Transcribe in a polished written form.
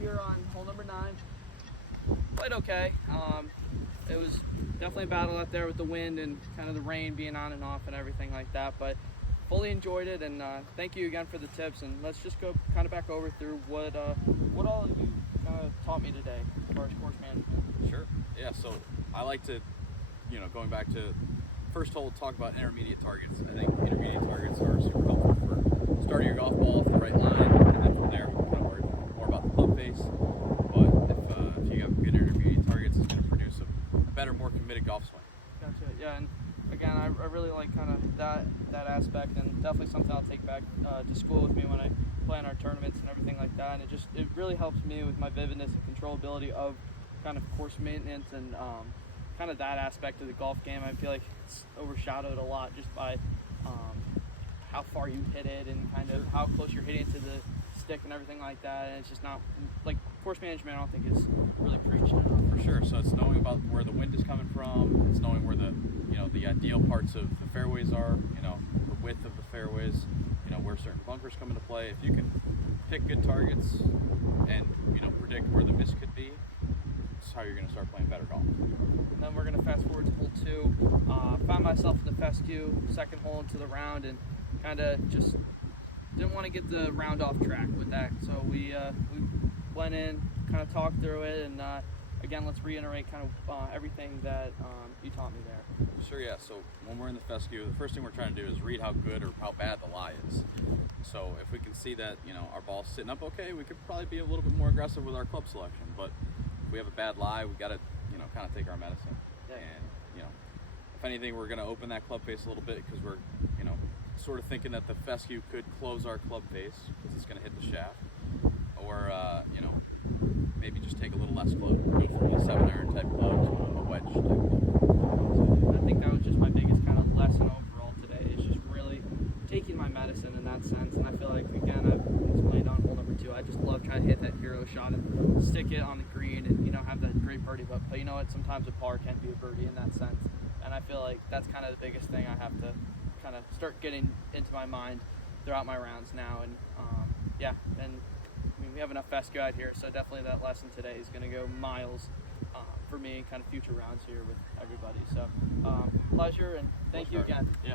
here on hole number 9. Played okay. It was definitely a battle out there with the wind and kind of the rain being on and off and everything like that, but fully enjoyed it, and thank you again for the tips. And let's just go kind of back over through what all of you kind of taught me today as far as course management. Sure. Yeah, so I like to, going back to first hole, talk about intermediate targets. I think intermediate targets are super helpful for starting your golf ball off the right line, and then from there we'll kind of worry more about the club face. But if you have good intermediate targets, it's going to produce a better, more committed golf swing. Gotcha. Yeah, and again, I really like kind of that aspect, and definitely something I'll take back to school with me when I play in our tournaments and everything like that. And it really helps me with my vividness and controllability of kind of course maintenance and kind of that aspect of the golf game. I feel like it's overshadowed a lot just by how far you hit it and kind of how close you're hitting to the stick and everything like that. And it's just not like course management. I don't think is really preached enough. For sure. So it's knowing about where the wind is coming from. It's knowing where the ideal parts of the fairways are. The width of the fairways. Where certain bunkers come into play. If you can pick good targets and predict where the miss could be, that's how you're going to start playing better golf. And then we're going to fast forward to hole 2. Found myself in the fescue, second hole into the round, and kind of just didn't want to get the round off track with that. So we went in, kind of talked through it, and again, let's reiterate kind of everything that you taught me there. Sure, yeah. So when we're in the fescue, the first thing we're trying to do is read how good or how bad the lie is. So if we can see that our ball's sitting up okay, we could probably be a little bit more aggressive with our club selection. But if we have a bad lie, we got to kind of take our medicine. Yeah. And if anything, we're going to open that club face a little bit because we're sort of thinking that the fescue could close our club face because it's going to hit the shaft, or maybe just take a little less club, go from a 7-iron type club to a wedge type club. I think that was just my biggest kind of lesson overall today, is just really taking my medicine in that sense. And I feel like, again, I've explained on hole number 2, I just love trying to hit that hero shot and stick it on the green and have that great birdie. But you know what, sometimes a par can be a birdie in that sense, and I feel like that's kind of the biggest thing I have to kind of start getting into my mind throughout my rounds now. And yeah, and I mean, we have enough fescue out here, so definitely that lesson today is going to go miles for me in kind of future rounds here with everybody. So pleasure, and thank you again. Yeah.